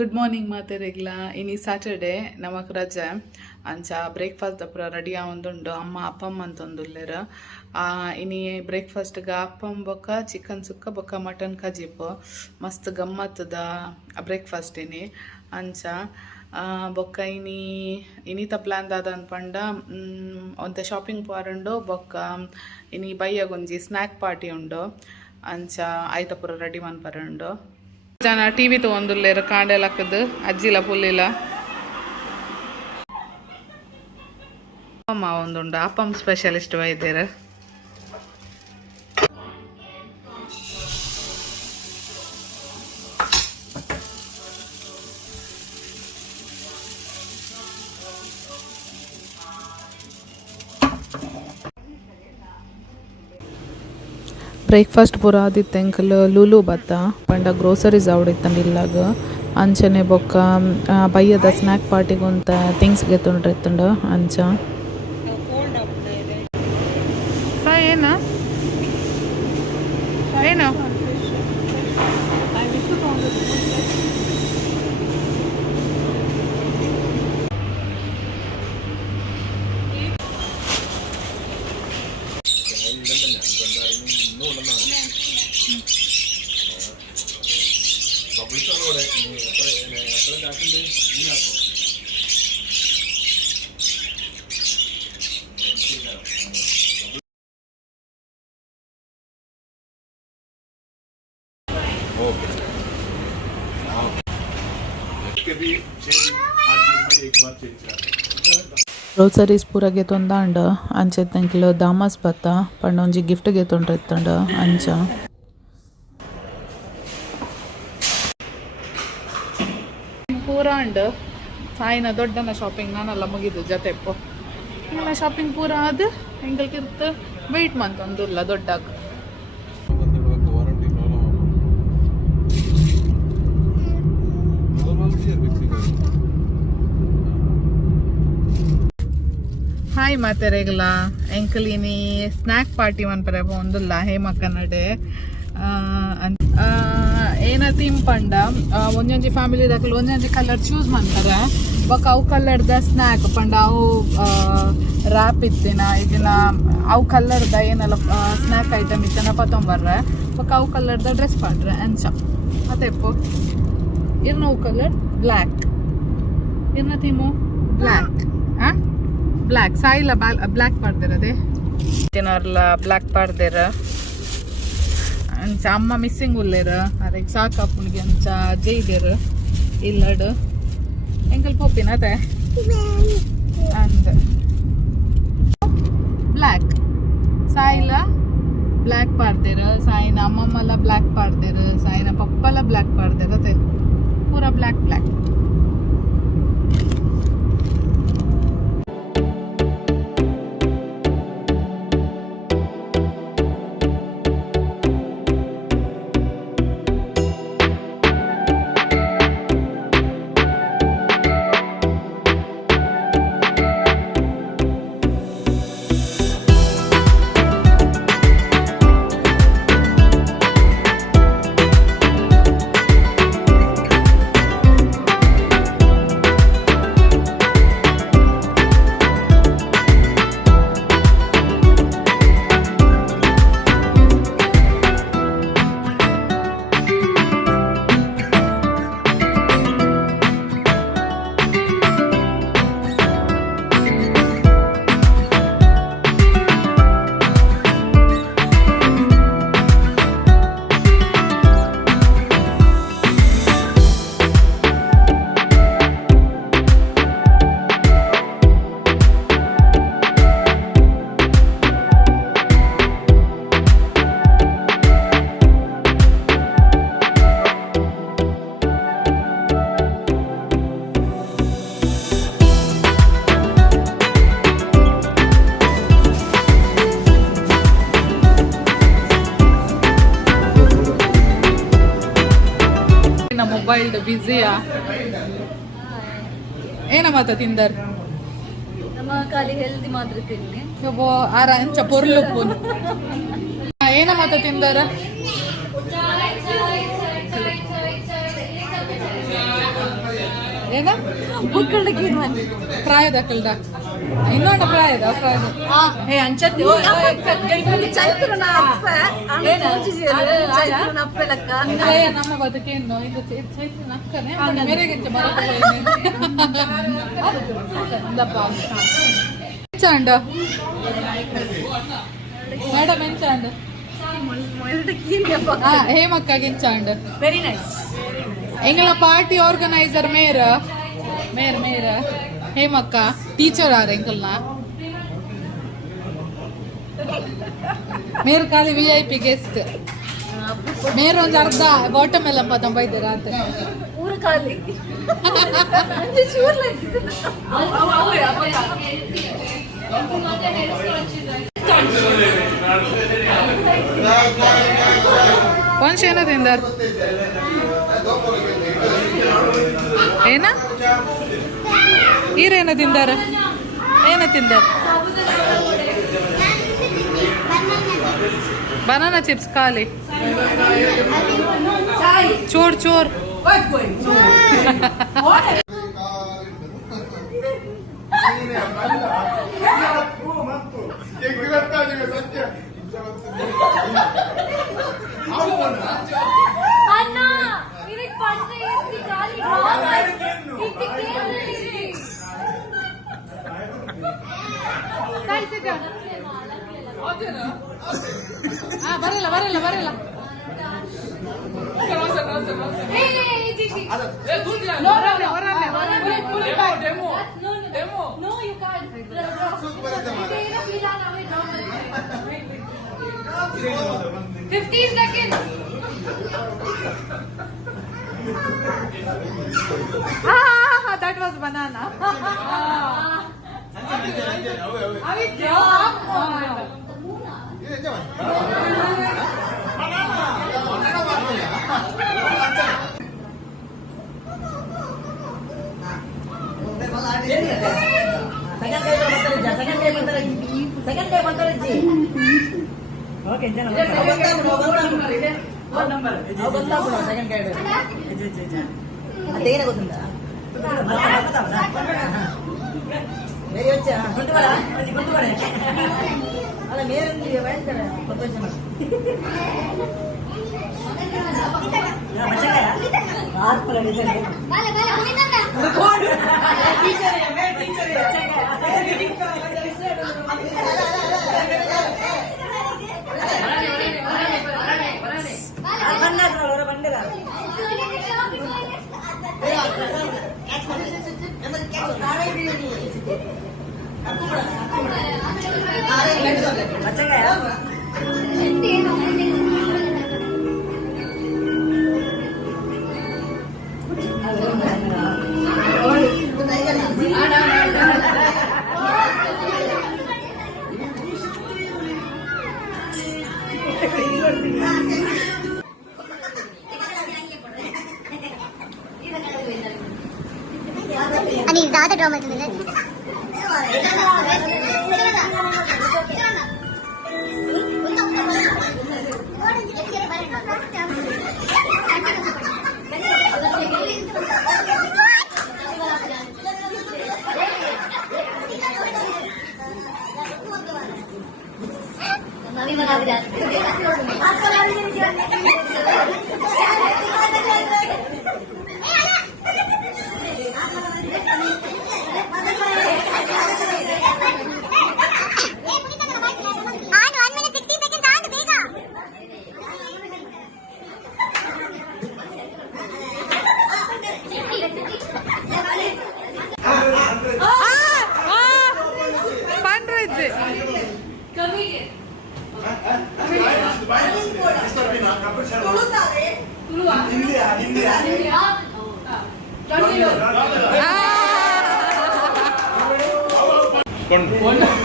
Good morning ಮಾತೆರೆಗ್ಲ ಇನಿ Saturday ನಮಕ್ ರಜೆ ಅಂಚ ಬ್ರೇಕ್ಫಾಸ್ಟ್ ಪೂರ ರೆಡಿ ಆವೊಂದುಂಡು ಅಮ್ಮ ಅಪ್ಪಮ್ಮ ಅಂತೊಂದುಲ್ಲೆರ್ ಇನಿ ಬ್ರೇಕ್ಫಾಸ್ಟ್ಗ ಅಪ್ಪಮ್ ಬೊಕ್ಕ ಚಿಕನ್ ಸುಕ್ಕ ಬೊಕ್ಕ ಮಟನ್ ಕಜಿಪ್ ಮಸ್ತ್ ಗಮ್ಮತ್ತದ ಬ್ರೇಕ್ಫಾಸ್ಟ್ ಇನಿ ಅಂಚ ಬೊಕ್ಕ ಇನಿತ ಪ್ಲಾನ್ ದಾದ ಅನ್ಪಂಡ ಒಂತೆ ಶಾಪಿಂಗ್ ಪಾರುಂಡು ಬೊಕ್ಕ ಇನಿ ಬಯ್ಯಗೊಂಜಿ ಸ್ನ್ಯಾಕ್ ಪಾರ್ಟಿ ಉಂಡು ಅಂಚ ಐತ ಪೂರ ರೆಡಿ ಮನ್ಪರುಂಡು ಜನ ಟಿವಿ ತಗೊಂದುಲ್ಲೇರು ಕಾಂಡೆಲಕ್ಕದು ಅಜ್ಜಿಲ ಪುಲ್ಲಿಲ ಅಮ್ಮ ಒಂದುಂಡು ಅಪ್ಪಮ್ ಸ್ಪೆಷಲಿಸ್ಟ್ ವೈದ್ಯರು ಬ್ರೇಕ್ಫಾಸ್ಟ್ ಪೂರ ಆದಿತ್ತು ಎಂಕಲ್ ಲೂಲು ಬತ್ತ ಪಂಡ ಗ್ರೋಸರೀಸ್ ಆವಡಿತ್ತಂಡು ಅಂಚನೆ ಬೊಕ್ಕ ಬಯ್ಯದ ಸ್ನ್ಯಾಕ್ ಪಾರ್ಟಿಗೊಂತ ಥಿಂಗ್ಸ್ ಗೆತ್ತುಂಡ್ರೆತ್ತುಂಡು ಅಂಚ ಏನು ಏನು ಗ್ರೋಸರೀಸ್ ಪೂರ ಗೆತ್ತೊಂದಾಂಡ ಅಂಚೆತ್ತಂಕಿಲ್ ದಾಮಸ್ ಬತ್ತ ಪಂಡ ಒಂಜಿ ಗಿಫ್ಟ್ ಗೆತ್ತೊಂಡ್ರೆತ್ತಂಡ ಅಂಚ ಪೂರ ಉಂಡು ಸಾಯಿನ ದೊಡ್ಡನ ಶಾಪಿಂಗ್ ನಾನೆಲ್ಲ ಮುಗಿದು ಜೊತೆಪ್ಪು ಎಲ್ಲ ಶಾಪಿಂಗ್ ಪೂರ ಆದ ಎಂಗಲ್ಕಿರ್ತ ವೆಯ್ಟ್ ಮಂತೊಂದುಲ್ಲ ದೊಡ್ಡಾಗ ಹಾಯ್ ಮಾತೆರೆಗ್ಲ ಎಂಕಲಿನಿ ಸ್ನ್ಯಾಕ್ ಪಾರ್ಟಿ ಮನ್ಪರೆ ಒಂದುಲ್ಲ ಹೇಮಕ್ಕ ನಡೆ ಏನ ಥೀಮ್ ಪಂಡ ಒಂಜೊಂಜಿ ಫ್ಯಾಮಿಲಿ ದಾಖಲೆ ಒಂಜೊಂಜಿ ಕಲರ್ ಚೂಸ್ ಮಾಡ್ತಾರೆ ಬೊಕ್ಕ ಅವು ಕಲರ್ದ ಸ್ನ್ಯಾಕ್ ಪಂಡ ಅವು ರ್ಯಾಪ್ ಇತ್ತಿನ ಇದನ್ನ ಅವು ಕಲರ್ದ ಏನೆಲ್ಲ ಸ್ನ್ಯಾಕ್ ಐಟಮ್ ಇತ್ತನ ಪತ್ತೊಂಬರ್ರೆ ಬೊಕ್ಕ ಅವು ಕಲರ್ದ ಡ್ರೆಸ್ ಪಾಡ್ರೆ ಅಂಚ ಮತ್ತೆಪ್ಪು ಇರ್ನವು ಕಲರ್ ಬ್ಲ್ಯಾಕ್ ಇರ್ನ ಥೀಮು ಬ್ಲ್ಯಾಕ್ ಬ್ಲ್ಯಾಕ್ ಸಾಯಿಲ್ಲ ಬ್ಲ್ಯಾಕ್ ಪಾಡ್ದಿರದೆ ತಿನ್ನೋರ್ಲ ಬ್ಲ್ಯಾಕ್ ಪಾಡ್ದಿರ ಅಂಚ ಅಮ್ಮ ಮಿಸ್ಸಿಂಗ್ ಉಲ್ಲೇರ ಅದಕ್ಕೆ ಸಾಕಪ್ಪನಿಗೆ ಅಂಚ ಜೈದೇರು ಇಲ್ಲಡು ಎಂಕಲ್ ಪೋಪಿನ ಅದೇ ಅಂದ ಬ್ಲ್ಯಾಕ್ ಸಾಯಿಲ್ಲ ಬ್ಲ್ಯಾಕ್ ಪಾಡ್ದಿರ ಸಾಯಿನ ಅಮ್ಮಮ್ಮಲ್ಲ ಬ್ಲ್ಯಾಕ್ ಪಾಡ್ದಿರ ಸಾಯಿನ ಪಪ್ಪಲ್ಲ ಬ್ಲ್ಯಾಕ್ ಪಾಡ್ದಿರ ಅದೇ ಪೂರ ಬ್ಲ್ಯಾಕ್ ಬ್ಲ್ಯಾಕ್ ಮೊಬೈಲ್ಡ್ ಬ್ಯುಸಿಯಾ ಏನ ಮಾತ ತಿಂದರ್ ನಮ್ಮ ಖಾಲಿ ಹೆಲ್ದಿ ಮಾತ್ರ ತಿನ್ನಿ ಆರ ಅಂಚ ಪೊರ್ಲು ಏನ ಮಾತ ತಿಂದರ ಏನ ಮಕ್ಕಳಿಗೆ ಪ್ರಾಯದ ಕಲ್ದ ಇನ್ನೊಂದು ಪ್ರಾಯದ ಏ ಅಂಚತ್ತಿ ನಮ್ಮ ಬದುಕೇನು ಇದು ಚೈತ್ರ ನಕ್ಕನೆ ಮೇರೆಗೆಂಚ ಎಂಚಾಂಡ ಮೇಡಮ್ ಎಂಚಾಂಡ ಹೇಮಕ್ಕ ಗೆಂಚಾಂಡ ವೆರಿ ನೈಸ್ ಎಂಗಳ ಪಾರ್ಟಿ ಆರ್ಗನೈಸರ್ ಮೇರ ಹೇಮಕ್ಕ ಟೀಚರ್ ಆರ ಎಂಕಲ್ನ ಮೇರ್ ಖಾಲಿ VIP ಗೆಸ್ಟ್ ಮೇರ್ ಒಂದು ಅರ್ಧ ಬಾಟಮ್ ಎಲ್ಲ ತಂಬೈದಾರ ಅಂತ ಊರು ಖಾಲಿ ವಂಶ ಏನ ತಿಂದಾರ ಏನ ಈರೇನ ತಿಂದಾರ ಏನ ತಿಂದಾರ ಬನಾನಾ ಚಿಪ್ಸ್ ಖಾಲಿ ಚೋರ್ ಚೋರ್ ಬರಲ್ಲ No, you can't. 15 seconds. That was banana. Second day bantar ji. Okay, jangan. One number. Second day. Ada yang gotunda. Very acha. Guntu bara. Ala mere ndi wait kare. Potong sama. Ya baca ya. Baar पर ले चले. Bale, humi na. Record. Teacher है, मैं teacher है. अच्छा है. Meeting का अच्छा गया अनि दादा ड्रामा चल्दै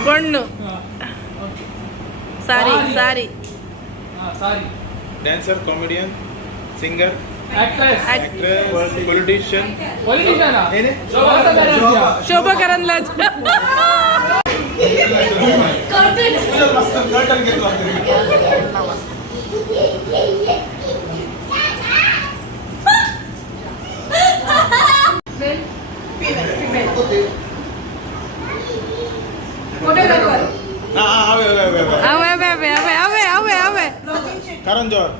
Konnu. Sorry. Dancer, comedian, singer, Actress. politician. Shobha Karanlaj. Manjor.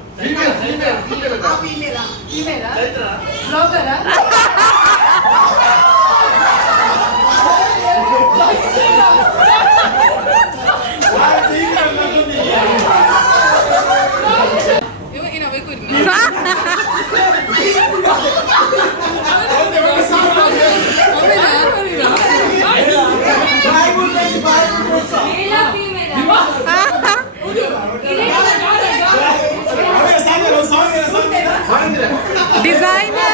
Designer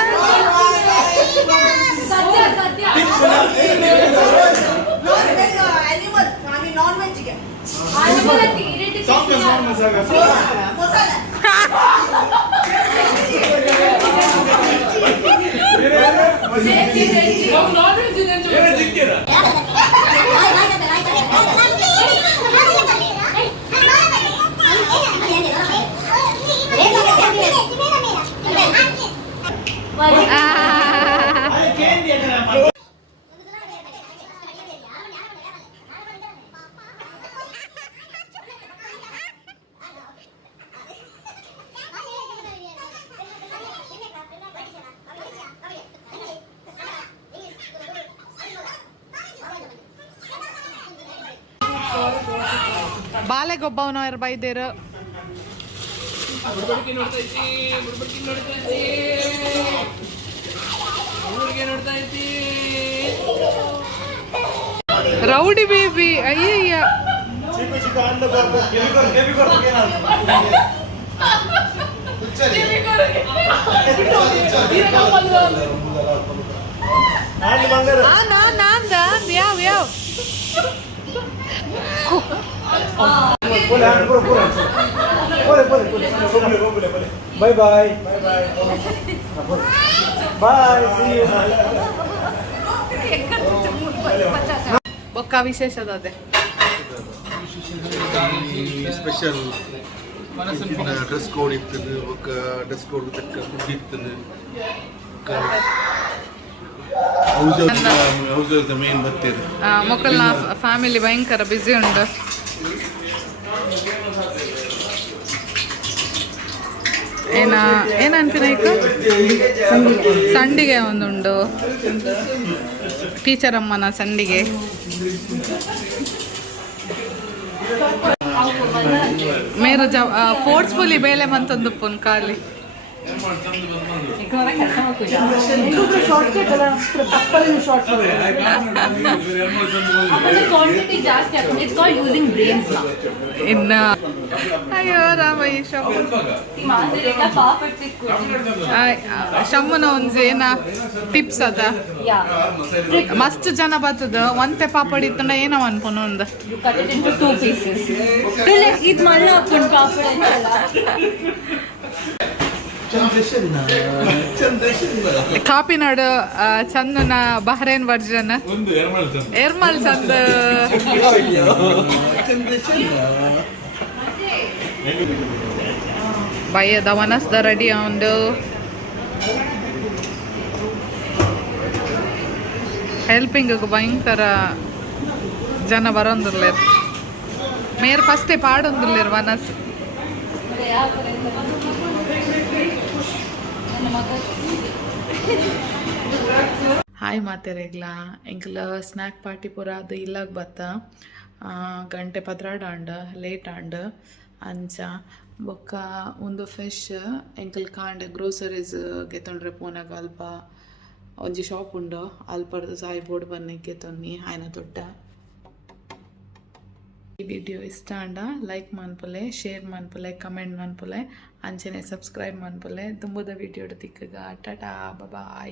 ಬಾಲೆಗೊಬ್ಬವನ ಬೈದೇರು ರೌಡಿ ಬೇಬಿ ಅಯ್ಯಯ್ಯ ನಾಂದ ಯಾವ ಯಾವ Bye bye. Bye. See you. ಬೊಕ್ಕ ವಿಶೇಷದ ಸ್ಪೆಷಲ್ ಡ್ರೆಸ್ ಕೋಡ್ ಇರ್ತದೆ ఒక ಡ್ರೆಸ್ ಕೋಡ್ ತಕ್ಕ ಫುಡ್ ಇರ್ತದೆ ಹೌಸ್ ಮೇನ್ ಬರ್ತದೆ ಮಕ್ಕಳನ್ನ ಫ್ಯಾಮಿಲಿ ಭಯಂಕರ ಬ್ಯುಸಿ ಉಂಟು ಏನಂತೀನಿ ಸಂಡಿಗೆ ಒಂದುಂಡು ಟೀಚರ್ ಅಮ್ಮನ ಸಂಡಿಗೆ ಮೇರು ಫೋರ್ಸ್ಫುಲಿ ಬೇಲೆ ಮಂತೊಂದು ಪುನ್ ಖಾಲಿ ಇನ್ನ ಅಯ್ಯೋ ರಾಮ ಈ ಶಮ್ಮನ ಒಂದು ಏನ ಟಿಪ್ಸ್ ಅದ ಮಸ್ತ್ ಜನ ಬರ್ತದ ಒಂತೆ ಪಾಪಡ್ ಇತ್ತಂಡ ಏನವ ಅನ್ಕೊನು ಒಂದು ಇದು ಮಲ್ಲ ಹಾಕೊಂಡು ಪಾಪಡ್ ಕಾಪಿನಾಡು ಚಂದನ ಬಹ್ರೇನ್ ವರ್ಜನ್ ಏರ್ಮಲ್ ಚಂದ ಭಯದ ಮನಸ್ದ ರೆಡಿ ಉಂಡು ಹೆಲ್ಪಿಂಗ್ ಭಯಂಕರ ಜನ ಬರೋಂದಿರ್ಲೇರು ಮೇರ್ ಫಸ್ಟೇ ಪಾಡೊಂದಿರ್ಲೇರು ಮನಸ್ಸು ಹಾಯ್ ಮಾತೆರೆಗ್ಲ ಎಂಕ್ಲ ಸ್ನ್ಯಾಕ್ ಪಾರ್ಟಿ ಪೂರ ಅದು ಇಲ್ಲಾಗ ಬತ್ತ ಗಂಟೆ ಪದ್ರಾಡ ಆಂಡ ಲೇಟ್ ಆಂಡ ಅಂಚ ಬೊಕ್ಕ ಒಂದು ಫಿಶ್ ಎಂಕಲ್ ಕಾಂಡ್ ಗ್ರೋಸರೀಸ್ ಗೆತ್ತೊಂಡ್ರೆ ಪೋನಾಗ ಅಲ್ಪ ಒಂಜಿ ಶಾಪ್ ಉಂಡು ಅಲ್ಪರ್ದು ಸಾಯಿ ಬೋರ್ಡ್ ಬನ್ನಕ್ಕೆ ತೊನ್ನಿ ಆಯ್ನ ದೊಡ್ಡ ಈ ವಿಡಿಯೋ ಇಷ್ಟ ಆಂಡ ಲೈಕ್ ಮನ್ಪುಲೆ ಶೇರ್ ಮನ್ಪುಲೆ ಕಮೆಂಟ್ ಮನ್ಪುಲೆ ಅಂಚನೆ ಸಬ್ಸ್ಕ್ರೈಬ್ ಮನ್ಪುಲೆ ತುಂಬದ ವಿಡಿಯೋ ತಿಕ್ಕಗ ಟಾಟಾ ಬಾಯ್.